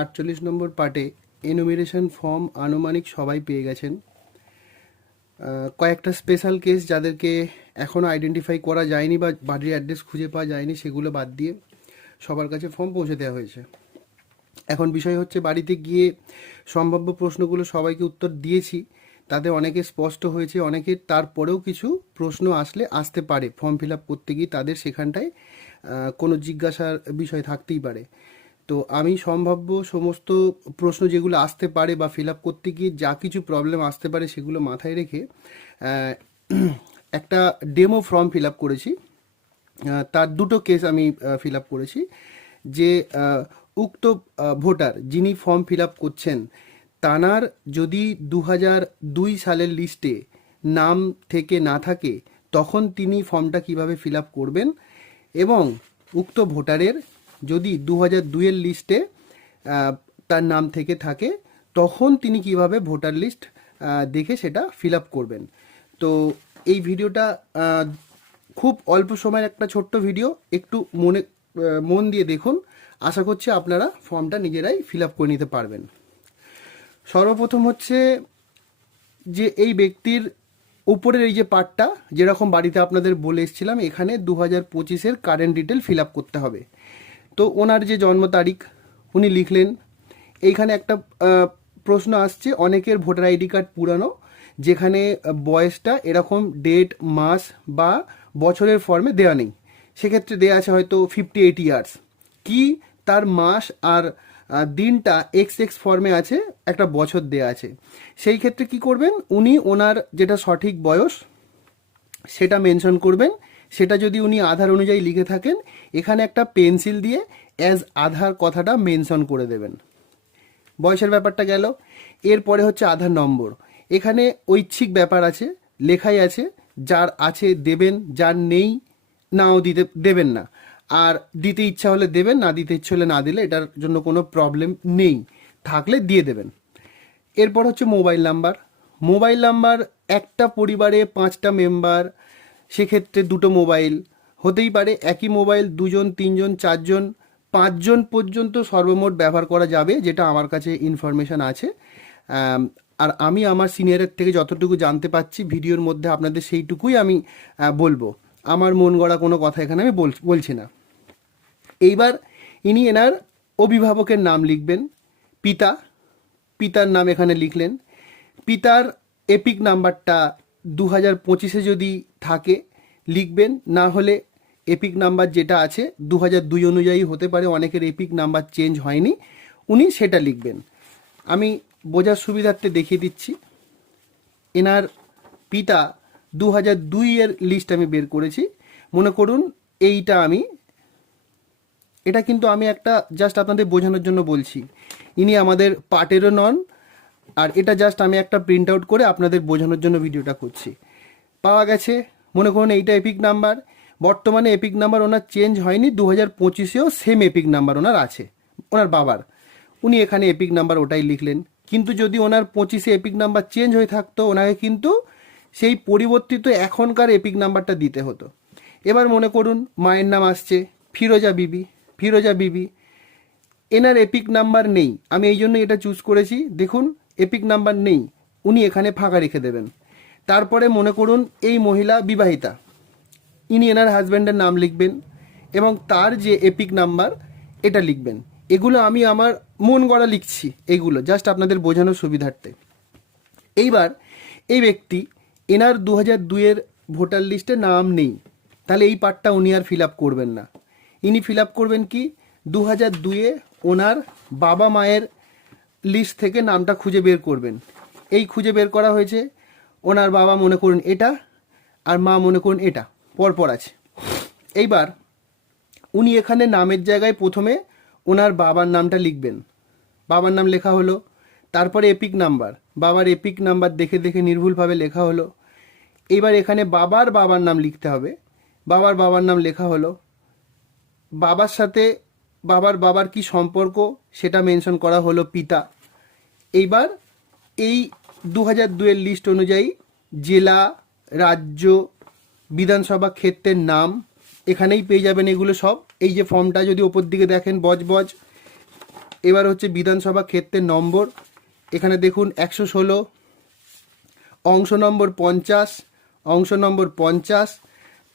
48 নম্বর পার্টে enumeration form আনুমানিক সবাই পেয়ে গেছেন। কয়েকটা স্পেশাল কেস যাদেরকে এখনও আইডেন্টিফাই করা যায়নি বা বাড়ির অ্যাড্রেস খুঁজে পাওয়া যায়নি, সেগুলো বাদ দিয়ে সবার কাছে ফর্ম পৌঁছে দেওয়া হয়েছে। এখন বিষয় হচ্ছে, বাড়িতে গিয়ে সম্ভাব্য প্রশ্নগুলো সবাইকে উত্তর দিয়েছি, তাতে অনেকে স্পষ্ট হয়েছে, অনেকের তারপরেও কিছু প্রশ্ন আসতে পারে ফর্ম ফিল আপ করতে গিয়ে, তাদের সেখানটায় কোনো জিজ্ঞাসার বিষয় থাকতেই পারে। তো আমি সম্ভাব্য সমস্ত প্রশ্ন যেগুলো আসতে পারে বা ফিল আপ করতে গিয়ে যা কিছু প্রবলেম আসতে পারে সেগুলো মাথায় রেখে একটা ডেমো ফর্ম ফিল আপ করেছি। তার দুটো কেস আমি ফিল আপ করেছি। যে উক্ত ভোটার যিনি ফর্ম ফিল আপ করছেন, তানার যদি 2002 সালের লিস্টে নাম থেকে না থাকে, তখন তিনি ফর্মটা কিভাবে ফিল আপ করবেন, এবং উক্ত ভোটারের যদি 2002-এর লিস্টে তার নাম থেকে থাকে, তখন তিনি কিভাবে ভোটার লিস্ট দেখে সেটা ফিল আপ করবেন। তো এই ভিডিওটা খুব অল্প সময়ের একটা ছোট্ট ভিডিও, একটু মন দিয়ে দেখুন। আশা করছি আপনারা ফর্মটা নিজেরাই ফিল আপ করে নিতে পারবেন। সর্বপ্রথম হচ্ছে যে এই ব্যক্তির উপরের এই যে পার্টটা, যেরকম বাড়িতে আপনাদের বলে এসেছিলাম, এখানে 2025-এর কারেন্ট ডিটেল ফিল আপ করতে হবে। তো ওনার যে জন্ম তারিখ উনি লিখলেন। এইখানে একটা প্রশ্ন আসছে, অনেকের ভোটার আইডি কার্ড পুরানো, যেখানে বয়সটা এরকম ডেট, মাস বা বছরের ফর্মে দেওয়া নেই। সেক্ষেত্রে দেওয়া আছে হয়তো 58 ইয়ার্স, কি তার মাস আর দিনটা XX ফর্মে আছে, একটা বছর দেওয়া আছে। সেই ক্ষেত্রে কি করবেন, উনি ওনার যেটা সঠিক বয়স সেটা মেনশন করবেন। সেটা যদি উনি আধার অনুযায়ী লিখে থাকেন, এখানে একটা পেন্সিল দিয়ে অ্যাজ আধার কথাটা মেনশন করে দেবেন। বয়সের ব্যাপারটা গেল। এরপরে হচ্ছে আধার নম্বর। এখানে ঐচ্ছিক ব্যাপার আছে, লেখাই আছে, যার আছে দেবেন, যার নেই নাও দেবেন না। আর দিতে ইচ্ছা হলে দেবেন, না দিতে ইচ্ছা হলে না দিলে এটার জন্য কোনো প্রবলেম নেই, থাকলে দিয়ে দেবেন। এরপর হচ্ছে মোবাইল নাম্বার। মোবাইল নাম্বার, একটা পরিবারে 5টা মেম্বার, সেক্ষেত্রে দুটো মোবাইল হতেই পারে। একই মোবাইল 2জন, 3জন, 4জন, 5জন পর্যন্ত সর্বমোট ব্যবহার করা যাবে, যেটা আমার কাছে ইনফরমেশান আছে। আর আমি আমার সিনিয়রের থেকে যতটুকু জানতে পাচ্ছি ভিডিওর মধ্যে, আপনাদের সেইটুকুই আমি বলবো। আমার মন গড়া কোনো কথা এখানে আমি বলছি না। এইবার ইনি এনার অভিভাবকের নাম লিখবেন। পিতার নাম এখানে লিখলেন। পিতার এপিক নাম্বারটা 2025-এ যদি থাকে লিখবেন, না হলে এপিক নাম্বার যেটা আছে 2002 অনুযায়ী হতে পারে, অনেকের এপিক নাম্বার চেঞ্জ হয়নি, উনি সেটা লিখবেন। আমি বোঝার সুবিধার্থে দেখিয়ে দিচ্ছি। এনার পিতা 2002-এর লিস্ট আমি বের করেছি। মনে করুন এটা কিন্তু আমি একটা জাস্ট আপনাদের বোঝানোর জন্য বলছি, ইনি আমাদের পার্টেরও নন, আর এটা জাস্ট আমি একটা প্রিন্ট আউট করে আপনাদের বোঝানোর জন্য ভিডিওটা করছি। পাওয়া গেছে, মনে করুন এইটা এপিক নাম্বার। বর্তমানে এপিক নাম্বার ওনার চেঞ্জ হয়নি, 2025-এও সেম এপিক নাম্বার ওনার আছে, ওনার বাবার। উনি এখানে এপিক নাম্বার ওটাই লিখলেন। কিন্তু যদি ওনার 25-এ এপিক নাম্বার চেঞ্জ হয়ে থাকতো, ওনাকে কিন্তু সেই পরিবর্তিত এখনকার এপিক নাম্বারটা দিতে হতো। এবার মনে করুন মায়ের নাম আসছে ফিরোজা বিবি, এনার এপিক নাম্বার নেই। আমি এই জন্য এটা চুজ করেছি, দেখুন এপিক নাম্বার নেই, উনি এখানে ফাঁকা রেখে দেবেন। তারপরে মনে করুন এই মহিলা বিবাহিতা, ইনি এনার হাজব্যান্ডের নাম লিখবেন এবং তার যে এপিক নাম্বার এটা লিখবেন। এগুলো আমি আমার মন গড়া লিখছি, এগুলো জাস্ট আপনাদের বোঝানোর সুবিধার্থে। এইবার এই ব্যক্তি, এনার 2002-এর ভোটার লিস্টে নাম নেই, তাহলে এই পার্টটা উনি আর ফিল আপ করবেন না। ইনি ফিল আপ করবেন কি, 2002-এ ওনার বাবা মায়ের লিস্ট থেকে নামটা খুঁজে বের করবেন। এই খুঁজে বের করা হয়েছে, ওনার বাবা মনে করুন এটা, আর মা মনে করুন এটা, পরপর আছে। এইবার উনি এখানে নামের জায়গায় প্রথমে ওনার বাবার নামটা লিখবেন। বাবার নাম লেখা হলো, তারপরে এপিক নাম্বার, বাবার এপিক নাম্বার দেখে দেখে নির্ভুলভাবে লেখা হলো। এবার এখানে বাবার নাম লিখতে হবে। বাবার নাম লেখা হলো। বাবার সাথে বাবার কি সম্পর্ক সেটা মেনশন করা হলো, পিতা। এইবার এই 2002-এর লিস্ট অনুযায়ী জেলা, রাজ্য, বিধানসভা ক্ষেত্রের নাম এখানেই পেয়ে যাবেন এগুলো সব। এই যে ফর্মটা যদি ওপর দিকে দেখেন বজ, এবার হচ্ছে বিধানসভা ক্ষেত্রের নম্বর, এখানে দেখুন 116, অংশ নম্বর 50, অংশ নম্বর 50,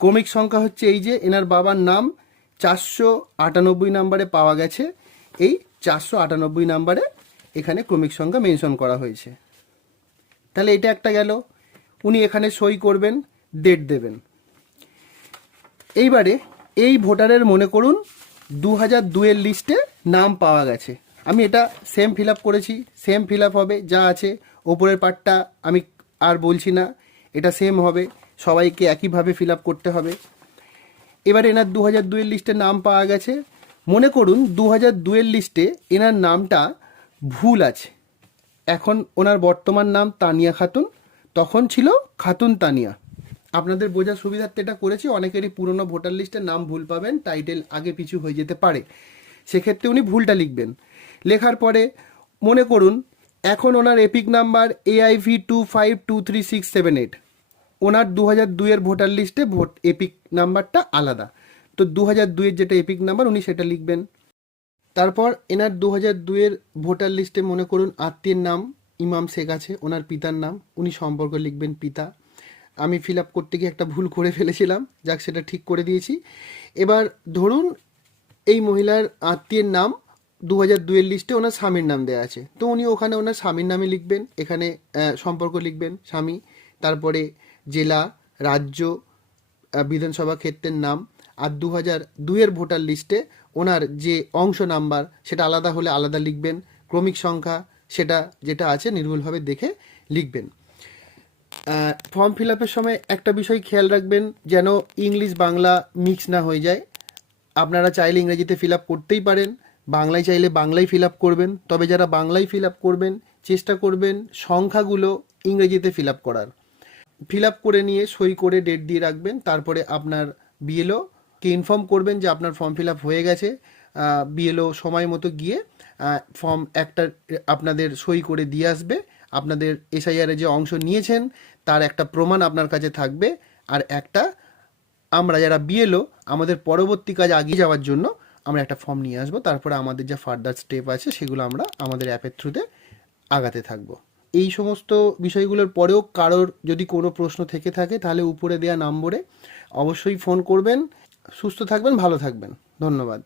ক্রমিক সংখ্যা হচ্ছে এই যে এনার বাবার নাম 498 নম্বরে পাওয়া গেছে, এই 498 নম্বরে এখানে ক্রমিক সংখ্যা মেনশন করা হয়েছে। তাহলে এটা একটা গেল, উনি এখানে সই করবেন, ডেট দেবেন। এইবারে এই ভোটারের মনে করুন 2002-এর লিস্টে নাম পাওয়া গেছে, আমি এটা সেম ফিল আপ করেছি, সেম ফিল আপ হবে যা আছে, ওপরের পার্টটা আমি আর বলছি না, এটা সেম হবে, সবাইকে একইভাবে ফিল আপ করতে হবে। এবারে এনার 2002-এর লিস্টে নাম পাওয়া গেছে, মনে করুন 2002-এর লিস্টে এনার নামটা ভুল আছে, এখন ওনার বর্তমান নাম তানিয়া খাতুন, তখন ছিল খাতুন তানিয়া। আপনাদের বোঝার সুবিধার্থে এটা করেছি, অনেকেরই পুরনো ভোটার লিস্টের নাম ভুল পাবেন, টাইটেল আগে পিছু হয়ে যেতে পারে, সেক্ষেত্রে উনি ভুলটা লিখবেন। লেখার পরে মনে করুন এখন ওনার এপিক নাম্বার AIV252367, ওনার 2002-এর ভোটার লিস্টে এপিক নাম্বারটা আলাদা, তো 2002-এর যেটা এপিক নাম্বার উনি সেটা লিখবেন। তারপর এনার 2002-এর ভোটার লিস্টে মনে করুন আত্মীয়ের নাম ইমাম শেখ আছে, ওনার পিতার নাম, উনি সম্পর্ক লিখবেন পিতা। আমি ফিল আপ করতে গিয়ে একটা ভুল করে ফেলেছিলাম, যাক সেটা ঠিক করে দিয়েছি। এবার ধরুন এই মহিলার আত্মীয়ের নাম 2002-এর লিস্টে ওনার স্বামীর নাম দেওয়া আছে, তো উনি ওখানে ওনার স্বামীর নামে লিখবেন, এখানে সম্পর্ক লিখবেন স্বামী, তারপরে জেলা, রাজ্য, বিধানসভা ক্ষেত্রের নাম, আর 2002-এর ভোটার লিস্টে ওনার যে অংশ নাম্বার সেটা আলাদা হলে আলাদা লিখবেন, ক্রমিক সংখ্যা সেটা যেটা আছে নির্ভুলভাবে দেখে লিখবেন। ফর্ম ফিল আপের সময় একটা বিষয় খেয়াল রাখবেন যেন ইংলিশ বাংলা মিক্স না হয়ে যায়। আপনারা চাইলে ইংরেজিতে ফিল আপ করতেই পারেন, বাংলায় চাইলে বাংলায় ফিল আপ করবেন, তবে যারা বাংলায় ফিল আপ করবেন চেষ্টা করবেন সংখ্যাগুলো ইংরেজিতে ফিল আপ করার। ফিল আপ করে নিয়ে সই করে ডেট দিয়ে রাখবেন, তারপরে আপনার বিএলওকে ইনফর্ম করবেন যে আপনার ফর্ম ফিল আপ হয়ে গেছে। বিএলও সময় মতো গিয়ে ফর্ম একটা আপনাদের সই করে দিয়ে আসবে, আপনাদের এসআইআরে যে অংশ নিয়েছেন তার একটা প্রমাণ আপনার কাছে থাকবে, আর একটা আমরা যারা বিএলও আমাদের পরবর্তী কাজ এগিয়ে যাওয়ার জন্য আমরা একটা ফর্ম নিয়ে আসবো, তারপরে আমাদের যা ফার্দার স্টেপ আছে সেগুলো আমরা আমাদের অ্যাপের থ্রুতে আগাতে থাকবো। এই সমস্ত বিষয়গুলোর পরেও কারোর যদি কোনো প্রশ্ন থেকে থাকে তাহলে উপরে দেওয়া নম্বরে অবশ্যই ফোন করবেন। সুস্থ থাকবেন, ভালো থাকবেন, ধন্যবাদ।